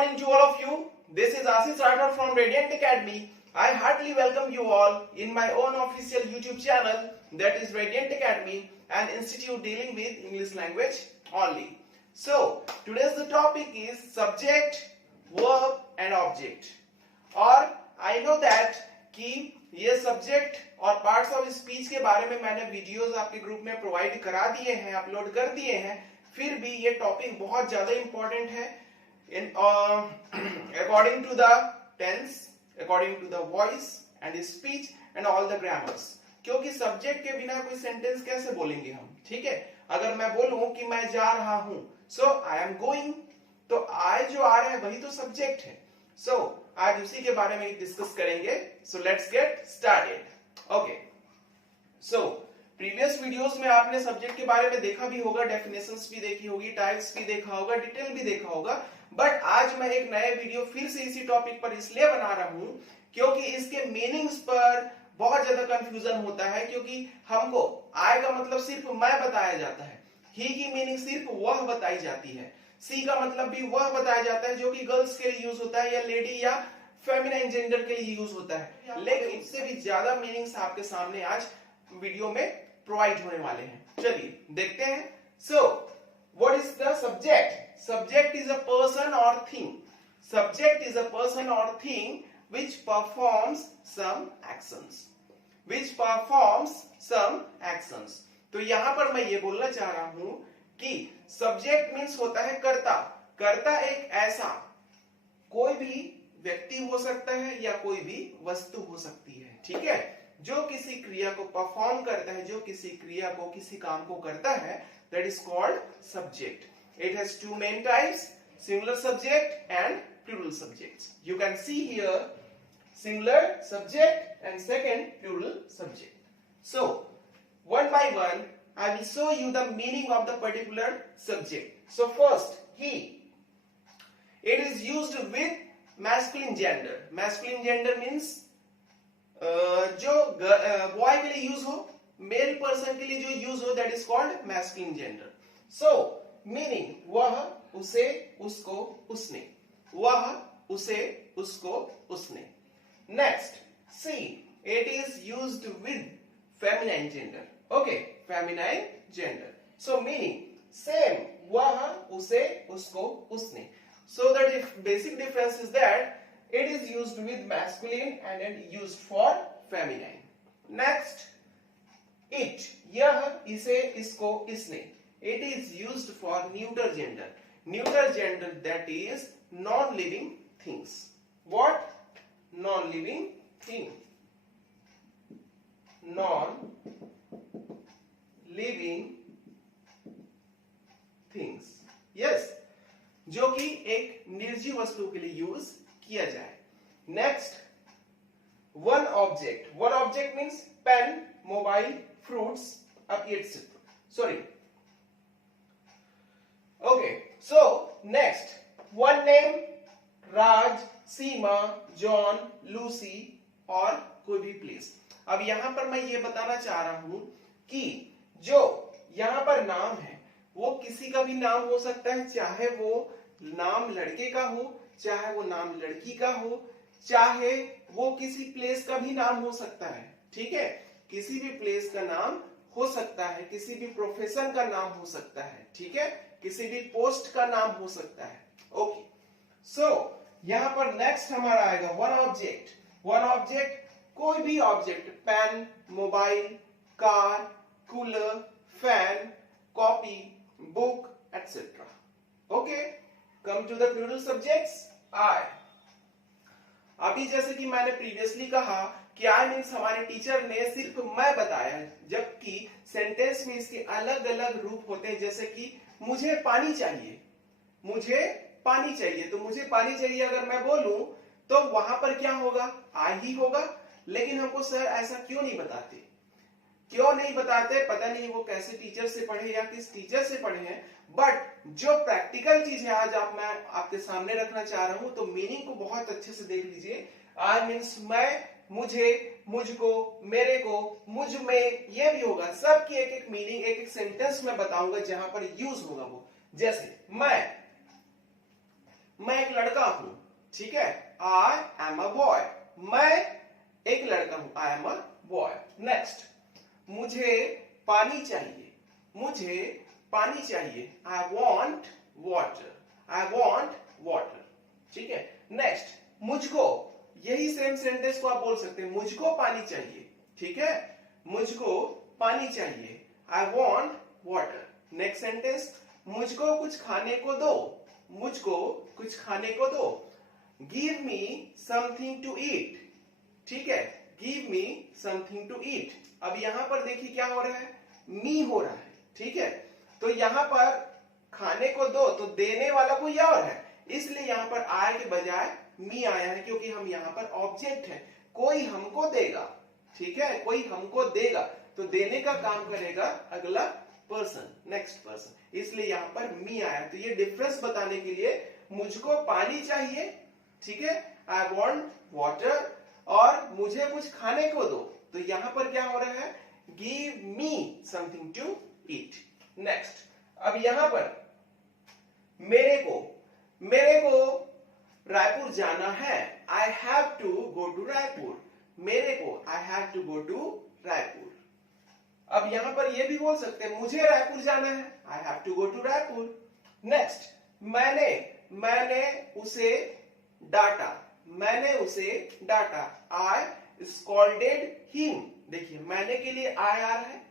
morning to all of you. This is Ashish Rathod from Radiant Academy. I heartily welcome you all in my own official YouTube channel, that is Radiant Academy, an institute dealing with English language only. So today's the topic is subject, verb and object. और I know that कि ये subject और parts of speech के बारे में मैंने videos आपके group में प्रोवाइड करा दिए हैं, अपलोड कर दिए हैं, फिर भी ये टॉपिक बहुत ज्यादा इंपॉर्टेंट है according to the tense, according to the voice and speech and all the grammars, क्योंकि सब्जेक्ट के बिना कोई सेंटेंस कैसे बोलेंगे हम, ठीक है। अगर मैं बोलूं कि मैं जा रहा हूं, सो आई एम गोइंग, तो आई जो आ रहा है वही तो सब्जेक्ट है। सो आज उसी के बारे में डिस्कस करेंगे। So let's get started. Okay, so previous videos में आपने सब्जेक्ट के बारे में देखा भी होगा, डेफिनेशंस भी देखी होगी, टाइप्स भी देखा होगा, डिटेल भी देखा होगा, बट आज मैं एक नया वीडियो फिर से इसी टॉपिक पर इसलिए बना रहा हूं क्योंकि इसके मीनिंग्स पर बहुत ज्यादा कंफ्यूजन होता है। क्योंकि हमको आई का मतलब सिर्फ मैं बताया जाता है, ही की मीनिंग सिर्फ वह बताई जाती है, सी का मतलब भी वह बताया जाता है जो कि गर्ल्स के लिए यूज होता है या लेडी या फेमिनाइन जेंडर के लिए यूज होता है, लेकिन इससे भी ज्यादा मीनिंग्स आपके सामने आज वीडियो में प्रोवाइड होने वाले हैं। चलिए देखते हैं। So what is the subject? Subject is a person और thing. Subject is a person और thing which performs some actions, which performs some actions। तो यहां पर मैं ये बोलना चाह रहा हूं कि सब्जेक्ट मीन्स होता है कर्ता। कर्ता एक ऐसा कोई भी व्यक्ति हो सकता है या कोई भी वस्तु हो सकती है, ठीक है, जो किसी क्रिया को परफॉर्म करता है, जो किसी क्रिया को, किसी काम को करता है, that is called subject. It has two main types, singular subject and plural subjects. You can see here singular subject and second plural subject. So one by one I will show you the meaning of the particular subject. So first, he. It is used with masculine gender. Masculine gender means जो boy के लिए use हो, male person के लिए जो use हो, that is called masculine gender. So meaning वह, उसे, उसको, उसने, वह, उसे, उसको, उसने। Next, see, it is used with feminine gender. Okay, feminine gender. So meaning same, वह, उसे, उसको, उसने। So the basic difference is that it is used with masculine and used for feminine. Next, it, यह, इसे, इसको, इसने। It is used for neuter gender. Neuter gender, that is non-living things. What? Non-living thing. Non-living things. Yes, जो कि एक निर्जीव वस्तु के लिए यूज किया जाए। Next, one object. One object means pen, mobile, fruits, etc. Sorry. Okay, so next, one name, Raj, Seema, John, Lucy और कोई भी प्लेस। अब यहां पर मैं ये बताना चाह रहा हूं कि जो यहां पर नाम है वो किसी का भी नाम हो सकता है, चाहे वो नाम लड़के का हो, चाहे वो नाम लड़की का हो, चाहे वो किसी प्लेस का भी नाम हो सकता है, ठीक है, किसी भी प्लेस का नाम हो सकता है, किसी भी प्रोफेशन का नाम हो सकता है, ठीक है, किसी भी पोस्ट का नाम हो सकता है। ओके, सो यहां पर नेक्स्ट हमारा आएगा वन ऑब्जेक्ट। वन ऑब्जेक्ट कोई भी object, pen, mobile, car, cooler, fan, copy, book, etc. Okay, come to the plural subjects. I, अभी जैसे कि मैंने प्रीवियसली कहा कि आई मीन्स हमारे टीचर ने सिर्फ मैं बताया, जबकि सेंटेंस में इसके अलग अलग रूप होते हैं। जैसे कि मुझे पानी चाहिए, मुझे पानी चाहिए, तो मुझे पानी चाहिए अगर मैं बोलूं तो वहां पर क्या होगा? आई ही होगा। लेकिन हमको सर ऐसा क्यों नहीं बताते? क्यों नहीं बताते? पता नहीं वो कैसे टीचर से पढ़े या किस टीचर से पढ़े हैं, बट जो प्रैक्टिकल चीज है आज मैं आपके सामने रखना चाह रहा हूं, तो मीनिंग को बहुत अच्छे से देख लीजिए। आई मीन्स मैं, मुझे, मुझको, मेरे को, मुझ में, ये भी होगा। सबकी एक एक मीनिंग एक एक सेंटेंस में बताऊंगा जहां पर यूज होगा वो। जैसे मैं, मैं एक लड़का हूं, ठीक है, आई एम अ बॉय, मैं एक लड़का हूं, I am a boy. Next, मुझे पानी चाहिए, मुझे पानी चाहिए, I want water, I want water, ठीक है। नेक्स्ट, मुझको, यही सेम सेंटेंस को आप बोल सकते हैं, मुझको पानी चाहिए, ठीक है, मुझको पानी चाहिए, I want water. Next sentence, मुझको कुछ खाने को दो, मुझको कुछ खाने को दो, give me something to eat, ठीक है, give me something to eat. अब यहां पर देखिए क्या हो रहा है, मी हो रहा है, ठीक है। तो यहां पर खाने को दो तो देने वाला कोई और है, इसलिए यहां पर आय के बजाय मी आया है, क्योंकि हम यहां पर ऑब्जेक्ट है, कोई हमको देगा, ठीक है, कोई हमको देगा, तो देने का काम करेगा अगला पर्सन, नेक्स्ट पर्सन, इसलिए यहां पर मी आया। तो ये डिफरेंस बताने के लिए मुझको पानी चाहिए, ठीक है, आई वॉन्ट वाटर, और मुझे कुछ खाने को दो, तो यहां पर क्या हो रहा है, give me something to eat. Next, अब यहां पर मेरे को रायपुर जाना है, I have to go to Raipur, मेरे को I have to go to Raipur. अब यहां पर ये भी बोल सकते हैं, मुझे रायपुर जाना है, I have to go to Raipur. Next, मैंने उसे डांटा, मैंने उसे डांटा, आई स्कॉल्डेड हिम, देखिए मैंने के लिए आई आ रहा है।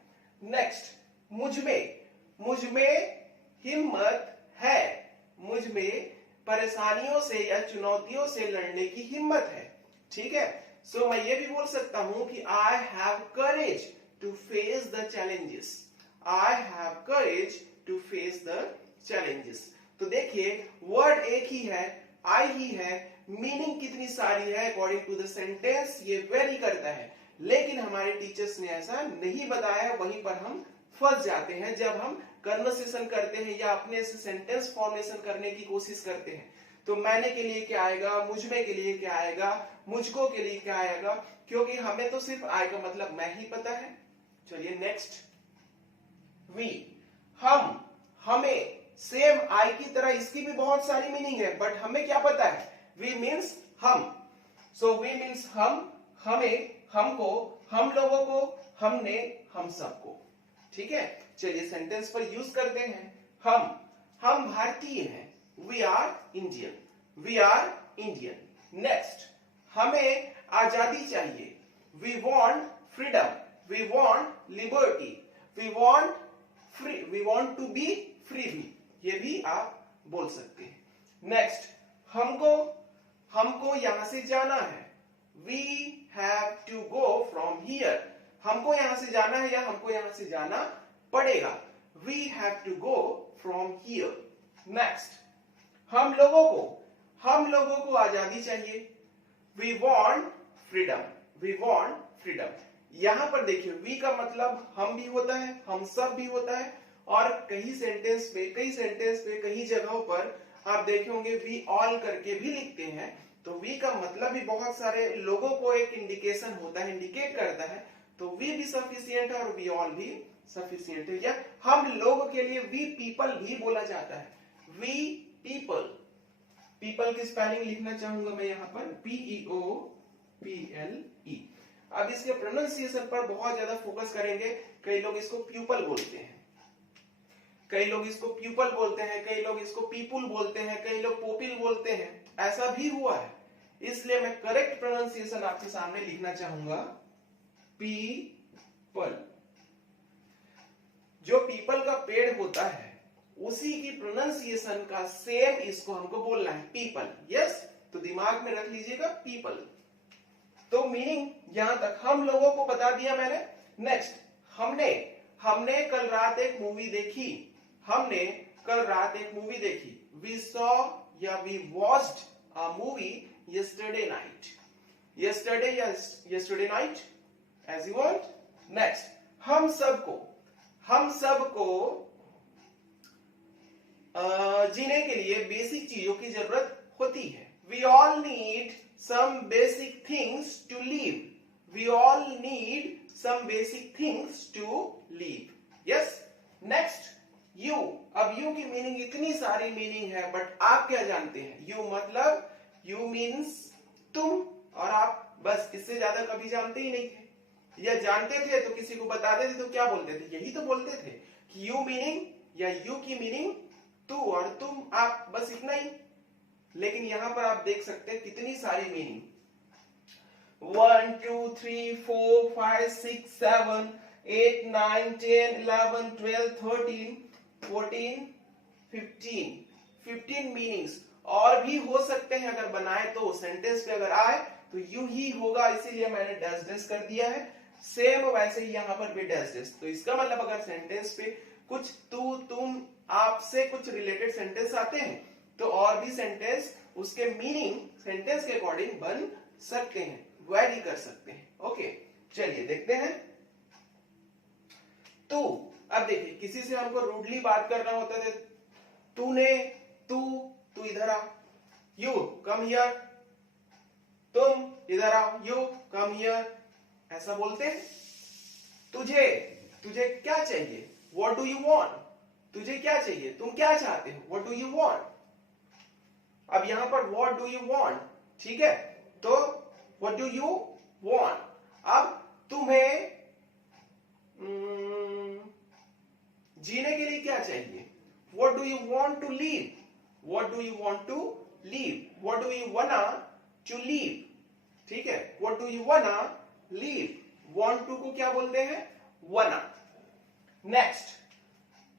नेक्स्ट, मुझमें हिम्मत है, मुझमें परेशानियों से या चुनौतियों से लड़ने की हिम्मत है, ठीक है। सो मैं ये भी बोल सकता हूं कि I have courage to face the challenges, I have courage to face the challenges. तो देखिए वर्ड एक ही है, आई ही है, मीनिंग कितनी सारी है अकॉर्डिंग टू द सेंटेंस ये वेरी करता है, लेकिन हमारे टीचर्स ने ऐसा नहीं बताया, वहीं पर हम फंस जाते हैं जब हम कन्वर्सेशन करते हैं या अपने से सेंटेंस फॉर्मेशन करने की कोशिश करते हैं। तो मैंने के लिए क्या आएगा, मुझमें के लिए क्या आएगा, मुझको के लिए क्या आएगा, क्योंकि हमें तो सिर्फ आई का मतलब मैं ही पता है। चलिए नेक्स्ट, वी, हम, हमें, सेम आई की तरह इसकी भी बहुत सारी मीनिंग है, बट हमें क्या पता है, वी मीन्स हम, सो वी मीन्स हम, हमें, हमको, हम लोगों को, हमने, हम सबको, ठीक है। चलिए सेंटेंस पर यूज करते हैं, हम भारतीय हैं, we are Indian, we are Indian. Next, हमें आजादी चाहिए, we want freedom, we want liberty, we want free, we want to be free भी, ये भी आप बोल सकते हैं। नेक्स्ट, हमको यहां से जाना है, we have to go from here, हमको यहां से जाना है या हमको यहां से जाना पड़ेगा, we have to go from here. Next, हम लोगों को आजादी चाहिए, we want freedom, we want freedom. यहां पर देखिए वी का मतलब हम भी होता है, हम सब भी होता है, और कई सेंटेंस पे कई जगहों पर आप देखे होंगे वी ऑल करके भी लिखते हैं। तो वी का मतलब भी बहुत सारे लोगों को एक इंडिकेशन होता है, इंडिकेट करता है, तो वी भी सफिशिएंट है और वी ऑल भी सफिशिएंट है। या हम लोग के लिए वी पीपल भी बोला जाता है, वी पीपल। पीपल की स्पेलिंग लिखना चाहूंगा मैं यहाँ पर, PEOPLE। अब इसके प्रोनाउंसिएशन पर बहुत ज्यादा फोकस करेंगे। कई लोग इसको प्यूपल बोलते हैं, कई लोग इसको प्यूपल बोलते हैं, कई लोग इसको पीपुल बोलते हैं, कई लोग पोपिल बोलते हैं, ऐसा भी हुआ है। इसलिए मैं करेक्ट प्रोनाउंसिएशन आपके सामने लिखना चाहूंगा, पीपल। जो पीपल का पेड़ होता है उसी की प्रोनाउंसिएशन का सेम इसको हमको बोलना है, पीपल। यस, तो दिमाग में रख लीजिएगा पीपल। तो मीनिंग यहां तक हम लोगों को बता दिया मैंने। नेक्स्ट, हमने कल रात एक मूवी देखी, हमने कल रात एक मूवी देखी, वी सॉ या we watched a movie yesterday night, yesterday या yesterday night as you want। Next, हम सबको जीने के लिए बेसिक चीजों की जरूरत होती है, we all need some basic things to live, we all need some basic things to live। yes। next, you. अब यू की मीनिंग इतनी सारी मीनिंग है, बट आप क्या जानते हैं? यू मतलब यू मीन्स तुम और आप, बस इससे ज्यादा कभी जानते ही नहीं थे, या जानते थे तो किसी को बताते थे तो क्या बोलते थे? यही तो बोलते थे कि यू मीनिंग या यू की मीनिंग तू और तुम, आप, बस इतना ही। लेकिन यहां पर आप देख सकते हैं कितनी सारी मीनिंग, 1 2 3 4 5 6 7 8 9 10 11 12 13 14 15 मीनिंग्स और भी हो सकते हैं। अगर बनाए तो सेंटेंस पे अगर आए तो यू ही होगा, इसीलिए मैंने डैश डैश कर दिया है। सेम वैसे ही यहां पर भी डैश डैश। तो इसका मतलब अगर सेंटेंस पे कुछ तू तुम आपसे कुछ रिलेटेड सेंटेंस आते हैं तो और भी सेंटेंस उसके मीनिंग सेंटेंस के अकॉर्डिंग बन सकते हैं, वैरी कर सकते हैं। ओके, चलिए देखते हैं। तू, अब देखिए किसी से हमको रूडली बात करना होता है, तूने, तू इधर आ, यू कम हियर, तुम इधर आओ, यू कम हियर, ऐसा बोलते हैं। तुझे, तुझे क्या चाहिए? What do you want? तुझे क्या चाहिए? तुम क्या चाहते हो? What do you want? अब यहां पर व्हाट डू यू वांट, ठीक है, तो व्हाट डू यू वांट। अब तुम्हें जीने के लिए क्या चाहिए? What do you want to live? What do you want to live? What do you wanna to live? ठीक है, what do you wanna live. Want to को क्या बोलते हैं? वांना। नेक्स्ट,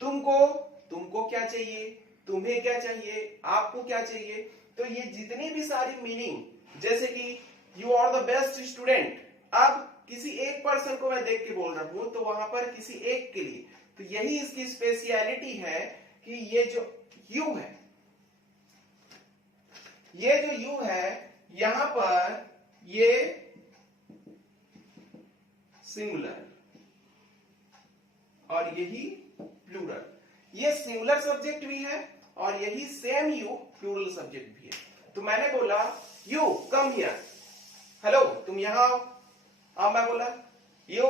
तुमको, तुमको क्या चाहिए? तुम्हें क्या चाहिए? आपको क्या चाहिए? तो ये जितनी भी सारी मीनिंग, जैसे कि you are the best student, अब किसी एक पर्सन को मैं देख के बोल रहा हूं तो वहां पर किसी एक के लिए, तो यही इसकी स्पेशलिटी है कि ये जो यू है, ये जो यू है यहां पर ये सिंगुलर और यही प्लूरल। ये सिंगुलर सब्जेक्ट भी है और यही सेम यू प्लूरल सब्जेक्ट भी है। तो मैंने बोला यू कम हियर, हेलो तुम यहां आओ। अब मैं बोला यू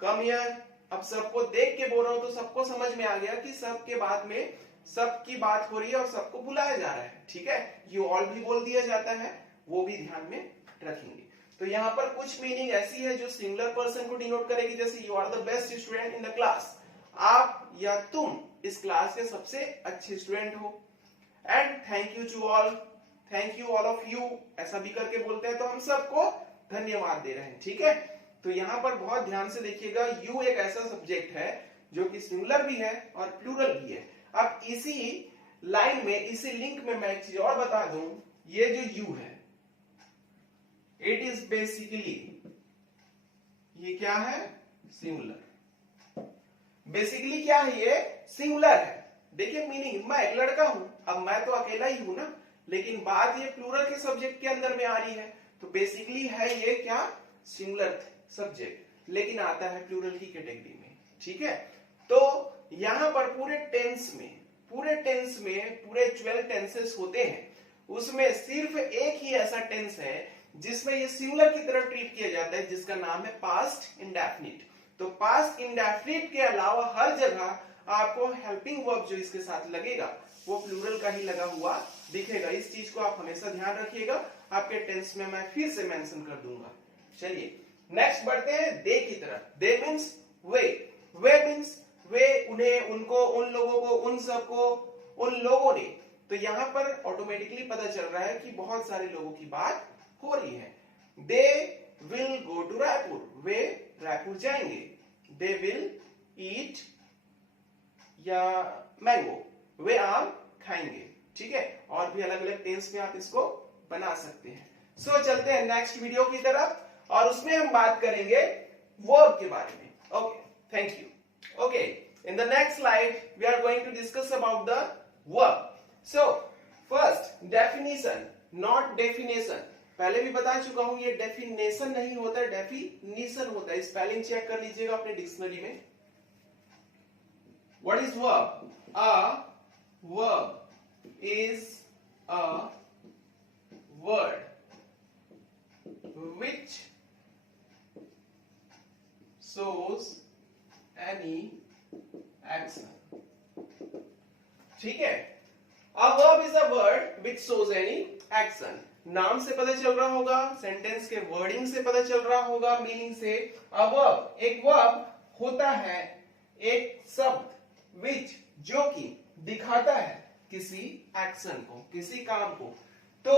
कम हियर, अब सबको देख के बोल रहा हूं तो सबको समझ में आ गया कि सबके बात में सबकी बात हो रही है और सबको बुलाया जा रहा है, ठीक है। यू ऑल भी बोल दिया जाता है, वो भी ध्यान में रखेंगे। तो यहाँ पर कुछ मीनिंग ऐसी है जो सिंगुलर पर्सन को डिनोट करेगी, जैसे you are the best student in the class, आप या तुम इस क्लास के सबसे अच्छे स्टूडेंट हो। And thank you to all, thank you all of you, ऐसा भी करके बोलते हैं तो हम सबको धन्यवाद दे रहे हैं, ठीक है। तो यहाँ पर बहुत ध्यान से देखिएगा, यू एक ऐसा सब्जेक्ट है जो कि सिंगुलर भी है और प्लूरल भी है। अब इसी लाइन में, इसी लिंक में मैं एक चीज और बता दूं, ये जो यू है इट इज बेसिकली, ये क्या है? सिंगुलर। बेसिकली क्या है? ये सिंगुलर है। देखिए मीनिंग, मैं एक लड़का हूं, अब मैं तो अकेला ही हूं ना, लेकिन बात ये प्लूरल के सब्जेक्ट के अंदर में आ रही है, तो बेसिकली है ये क्या? सिंगुलर सब्जेक्ट, लेकिन आता है प्लूरल की कैटेगरी में, ठीक है। तो यहां पर पूरे टेंस में पूरे 12 टेंसेस होते हैं, उसमें सिर्फ एक ही ऐसा टेंस है जिसमें ये सिंगुलर की तरह ट्रीट किया जाता है, जिसका नाम है पास्ट इंडेफिनिट। तो पास्ट इंडेफिनिट के अलावा हर जगह आपको हेल्पिंग वर्ब जो इसके साथ लगेगा वो प्लूरल का ही लगा हुआ दिखेगा। इस चीज को आप हमेशा ध्यान रखिएगा, आपके टेंस में मैं फिर से मेंशन कर दूंगा। चलिए नेक्स्ट बढ़ते हैं दे की तरफ। दे मीन्स वे, वे मीन्स वे, उन्हें, उनको, उन लोगों को, उन सबको, उन लोगों ने। तो यहां पर ऑटोमेटिकली पता चल रहा है कि बहुत सारे लोगों की बात हो रही है। They will go to Raipur, वे रायपुर जाएंगे। दे विल ईट या मैंगो, वे आम खाएंगे, ठीक है। और भी अलग अलग टेंस में आप इसको बना सकते हैं। सो चलते हैं नेक्स्ट वीडियो की तरफ और उसमें हम बात करेंगे वर्ब के बारे में। Okay, thank you. Okay, in the next slide we are going to discuss about the verb. So first definition, not definition. पहले भी बता चुका हूं, ये डेफिनेशन नहीं होता है, डेफिनेशन होता है। स्पेलिंग चेक कर लीजिएगा अपने डिक्शनरी में। What is verb? A verb is a word which shows any action which shows any action. नाम से पता चल रहा होगा, सेंटेंस के वर्डिंग से पता चल रहा होगा, मीनिंग से। अब वर्ब, एक वर्ब होता है एक शब्द विच, जो कि दिखाता है किसी एक्शन को, किसी काम को। तो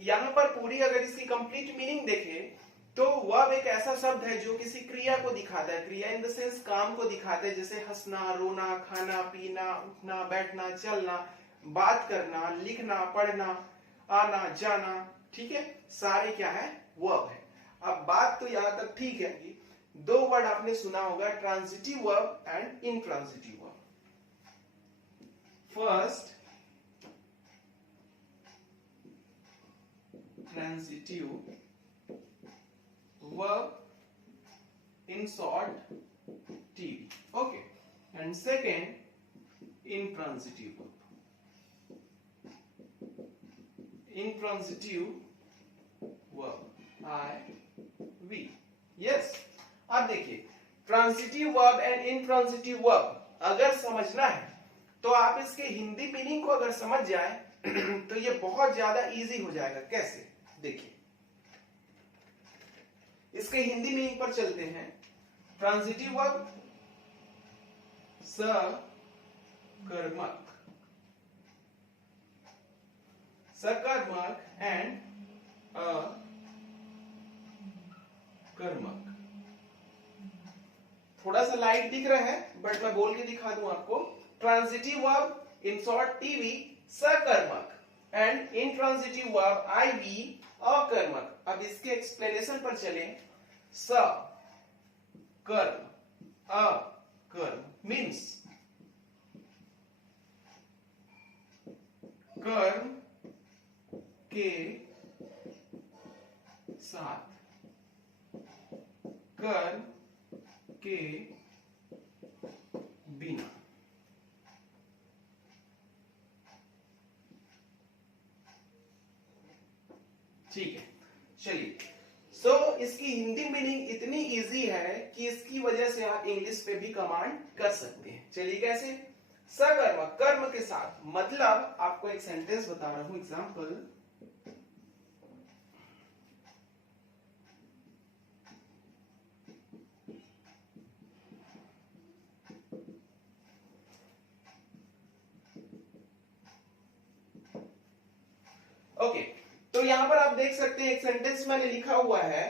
यहां पर पूरी अगर इसकी कंप्लीट मीनिंग देखें तो वर्ब एक ऐसा शब्द है जो किसी क्रिया को दिखाता है। क्रिया इन द सेंस काम को दिखाता है, जैसे हंसना, रोना, खाना पीना, उठना बैठना, चलना, बात करना, लिखना, पढ़ना, आना जाना, ठीक है, सारे क्या है, वर्ब है। अब बात तो यहां तक ठीक है कि दो वर्ड आपने सुना होगा, transitive verb and intransitive verb. First, transitive verb, in short TV, okay, and second, intransitive verb, intransitive verb, IV, yes। अब देखिए transitive verb and intransitive verb अगर समझना है तो आप इसके हिंदी मीनिंग को अगर समझ जाए तो ये बहुत ज्यादा इजी हो जाएगा। कैसे, देखिए इसके हिंदी मीनिंग पर चलते हैं। ट्रांजिटिव वर्ब सकर्मक, सकर्मक एंड अकर्मक। थोड़ा सा लाइट दिख रहा है बट मैं बोल के दिखा दूं आपको। Transitive verb in short TV सकर्मक एंड इंट्रांजिटिव वर्ब आईवी अकर्मक। अब इसके एक्सप्लेनेशन पर चलें। स कर्म, अकर्म मीन्स कर्म के साथ, कर्म के बिना। ठीक है, चलिए। सो इसकी हिंदी मीनिंग इतनी इजी है कि इसकी वजह से आप इंग्लिश पे भी कमांड कर सकते हैं। चलिए कैसे, सकर्म, कर्म के साथ, मतलब आपको एक सेंटेंस बता रहा हूं, एग्जांपल। ओके, तो यहां पर आप देख सकते हैं एक सेंटेंस मैंने लिखा हुआ है,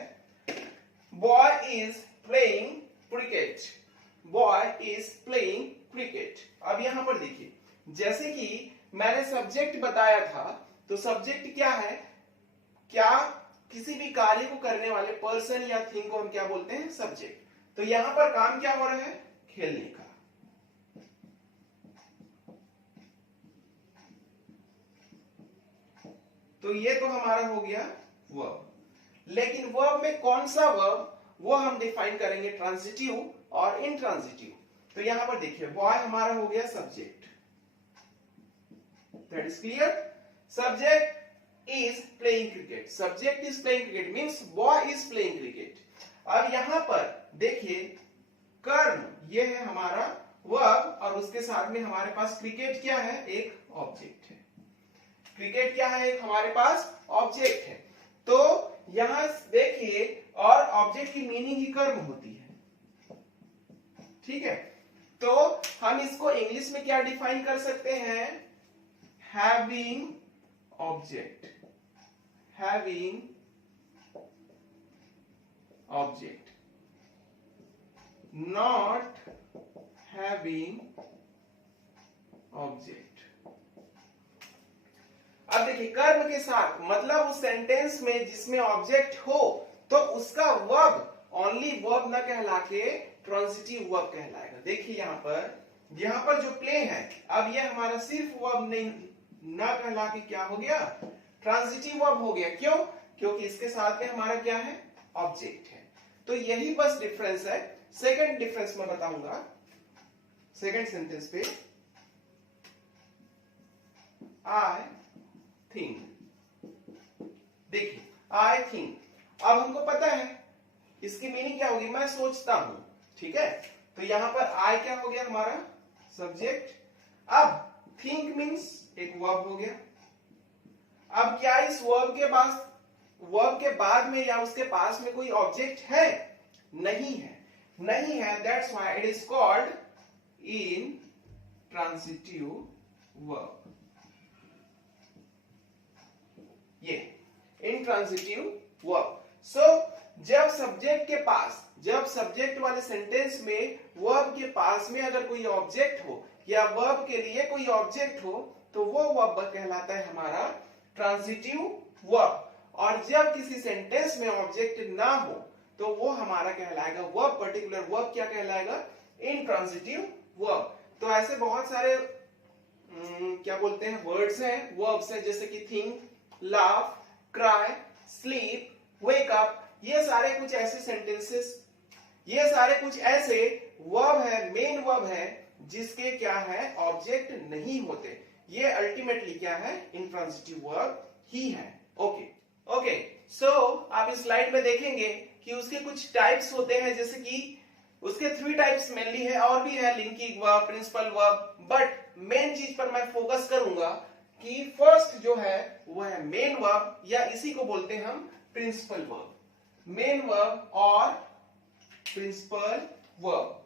boy is playing cricket, boy is playing cricket. अब यहां पर देखिए, जैसे कि मैंने सब्जेक्ट बताया था, तो सब्जेक्ट क्या है, क्या किसी भी कार्य को करने वाले पर्सन या थिंग को हम क्या बोलते हैं, सब्जेक्ट। तो यहां पर काम क्या हो रहा है, खेलने का। तो ये तो हमारा हो गया वर्ब। लेकिन वर्ब में कौन सा वर्ब, वो हम डिफाइन करेंगे, ट्रांजिटिव और इंट्रांजिटिव। तो यहां पर देखिए, बॉय हमारा हो गया subject, that is clear. Subject is playing cricket, subject is playing cricket means boy is playing cricket. अब यहां पर देखिए, कर्म ये है हमारा वर्ब और उसके साथ में हमारे पास क्रिकेट क्या है, एक ऑब्जेक्ट है। क्रिकेट क्या है, एक हमारे पास ऑब्जेक्ट है। तो यहां देखिए, और ऑब्जेक्ट की मीनिंग ही कर्म होती है, ठीक है। तो हम इसको इंग्लिश में क्या डिफाइन कर सकते हैं, having object, having object, not having object. अब देखिए, कर्म के साथ मतलब उस सेंटेंस में जिसमें ऑब्जेक्ट हो तो उसका वर्ब ओनली वर्ब न कहला के ट्रांजिटिव वर्ब कहलाएगा। देखिए यहां पर जो प्ले है, अब ये हमारा सिर्फ वर्ब नहीं न कहला के क्या हो गया, ट्रांजिटिव वर्ब हो गया। क्यों, क्योंकि इसके साथ में हमारा क्या है, ऑब्जेक्ट है। तो यही बस डिफरेंस है। सेकंड डिफरेंस मैं बताऊंगा सेकंड सेंटेंस पे, आई थिंक। देखिए, आई थिंक, अब हमको पता है इसकी मीनिंग क्या होगी, मैं सोचता हूं, ठीक है। तो यहां पर आई क्या हो गया, हमारा सब्जेक्ट। अब थिंक मींस एक वर्ब हो गया, अब क्या इस वर्ब के बाद में या उसके पास में कोई ऑब्जेक्ट है? नहीं है, नहीं है। That's why it is called intransitive verb. ये इंट्रांसिटिव वर्ब। सो जब सब्जेक्ट वाले सेंटेंस में वर्ब के पास में अगर कोई ऑब्जेक्ट हो या वर्ब के लिए कोई ऑब्जेक्ट हो तो वो वर्ब कहलाता है हमारा ट्रांसिटिव वर्ब। और जब किसी सेंटेंस में ऑब्जेक्ट ना हो तो वो हमारा कहलाएगा वर्ब, पर्टिकुलर वर्ब क्या कहलाएगा? Intransitive verb. तो ऐसे बहुत सारे क्या बोलते हैं वर्ड्स हैं, वर्ब्स हैं, जैसे कि think, laugh, cry, sleep, wake up. ये सारे कुछ ऐसे सेंटेंसेस, ये सारे कुछ ऐसे वर्ब है, मेन वर्ब है जिसके क्या है? ऑब्जेक्ट नहीं होते। ये अल्टीमेटली क्या है? इंट्रांसिटिव वर्ब ही है। ओके, सो आप इस स्लाइड में देखेंगे कि उसके कुछ टाइप्स होते हैं, जैसे कि उसके 3 टाइप्स मेनली है, और भी है linking verb, principal verb, but main चीज पर मैं फोकस करूंगा कि फर्स्ट जो है वो है मेन वर्ब, या इसी को बोलते हैं हम प्रिंसिपल वर्ब। मेन वर्ब और प्रिंसिपल वर्ब।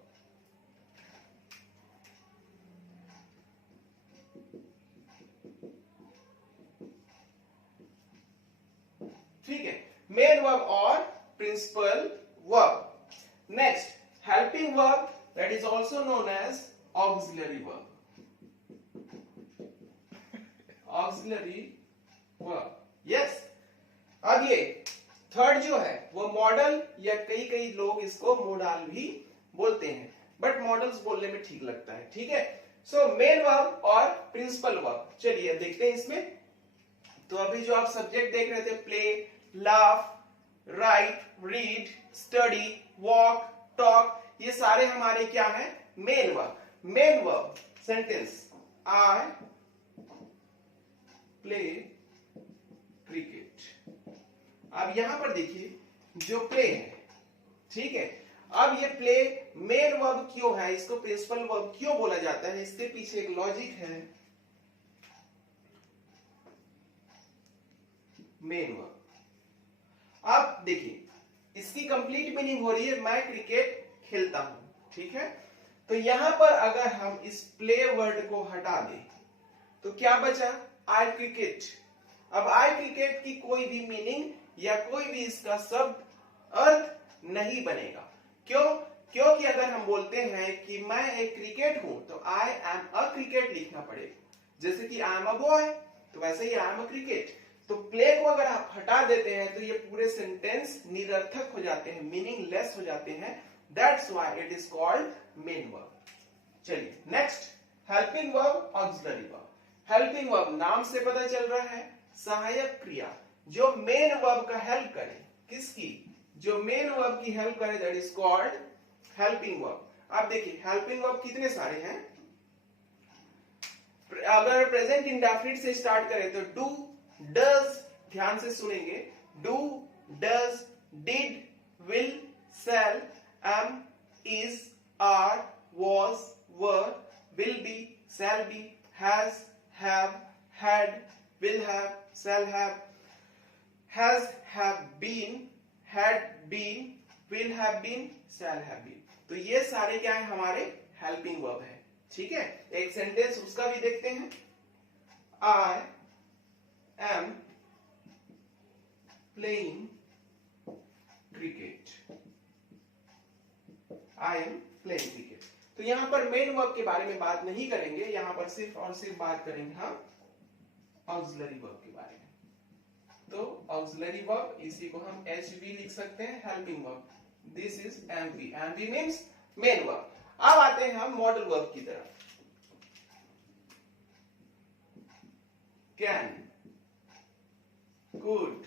ठीक है, मेन वर्ब और principal verb. Next, helping verb, that is also known as auxiliary verb. Auxiliary verb, yes. अब ये थर्ड जो है वो मॉडल, या कई लोग इसको मोडाल भी बोलते हैं, बट मॉडल्स बोलने में ठीक लगता है। ठीक है, सो मेन वर्ब और प्रिंसिपल वर्ब। चलिए देखते हैं इसमें। तो अभी जो आप सब्जेक्ट देख रहे थे, play, laugh, right, read, study, walk, talk, ये सारे हमारे क्या है? Main verb. Main verb sentence, I play cricket. अब यहां पर देखिए जो प्ले है, ठीक है, अब ये प्ले मेन वर्ब क्यों है? इसको प्रिंसिपल वर्ब क्यों बोला जाता है? इसके पीछे एक लॉजिक है। मेन वर्ब, अब देखिए इसकी कंप्लीट मीनिंग हो रही है मैं क्रिकेट खेलता हूं, ठीक है। तो यहां पर अगर हम इस प्ले वर्ड को हटा दें तो क्या बचा? आई क्रिकेट। अब आई क्रिकेट की कोई भी मीनिंग या कोई भी इसका शब्द अर्थ नहीं बनेगा। क्यों? क्योंकि अगर हम बोलते हैं कि मैं एक क्रिकेट हूं तो आई एम अ क्रिकेट लिखना पड़ेगा। जैसे कि आई एम अ बॉय, तो वैसे ही आई एम अ क्रिकेट। तो प्ले को अगर आप हटा देते हैं तो ये पूरे सेंटेंस निरर्थक हो जाते हैं, मीनिंगलेस हो जाते हैं। That's why it is called main verb. चलिए next, helping verb, auxiliary verb. Helping verb नाम से पता चल रहा है सहायक क्रिया जो मेन वर्ब का हेल्प करे। किसकी? जो मेन वर्ब की हेल्प करे, that is called helping verb. आप देखिए हेल्पिंग वर्ब कितने सारे हैं। अगर प्रेजेंट इंडेफिनिट से स्टार्ट करें तो डू, डज, ध्यान से सुनेंगे, do, does, did, will, shall, am, is, are, was, were, will be, shall be, has, have, had, will have, shall have, has have been, had been, will have been, shall have been। तो ये सारे क्या है? हमारे helping verb है। ठीक है, एक सेंटेंस उसका भी देखते हैं। I am playing cricket। I am playing cricket। तो यहां पर मेन वर्ब के बारे में बात नहीं करेंगे, यहां पर सिर्फ और सिर्फ बात करेंगे हम ऑक्सिलरी वर्ब के बारे में। तो ऑक्सिलरी वर्ब, इसी को हम HV लिख सकते हैं, helping verb. This is MV। MV means main verb. अब आते हैं हम मॉडल वर्ब की तरफ। Can, could,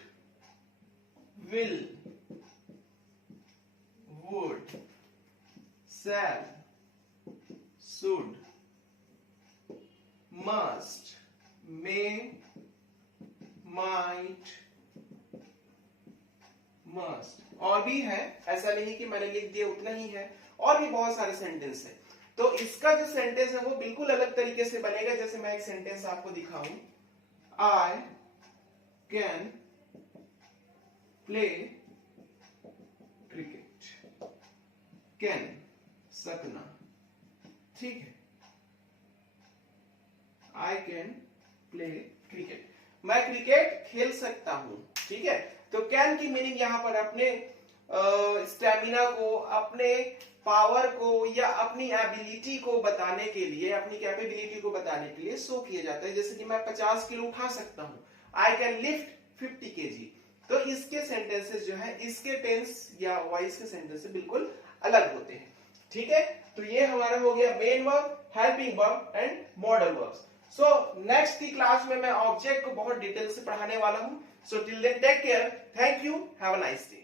will, would, shall, should, must, may, might, must, और भी है, ऐसा नहीं कि मैंने लिख दिया उतना ही है, और भी बहुत सारे सेंटेंस है। तो इसका जो सेंटेंस है वो बिल्कुल अलग तरीके से बनेगा। जैसे मैं एक सेंटेंस आपको दिखाऊं, I can play cricket, can सकना, ठीक है, आई कैन प्ले क्रिकेट, मैं क्रिकेट खेल सकता हूं, ठीक है। तो कैन की मीनिंग यहां पर अपने स्टैमिना को, अपने पावर को या अपनी एबिलिटी को बताने के लिए, अपनी कैपेबिलिटी को बताने के लिए शो किया जाता है। जैसे कि मैं 50 किलो उठा सकता हूं, आई कैन लिफ्ट 50 केजी। तो इसके सेंटेंसेस जो है, इसके टेंस या वॉइस के सेंटेंस बिल्कुल अलग होते हैं, ठीक है। तो ये हमारा हो गया main verb, helping verb and modal verbs. So next की क्लास में मैं ऑब्जेक्ट को बहुत डिटेल से पढ़ाने वाला हूं। So till then take care, thank you, have a nice day.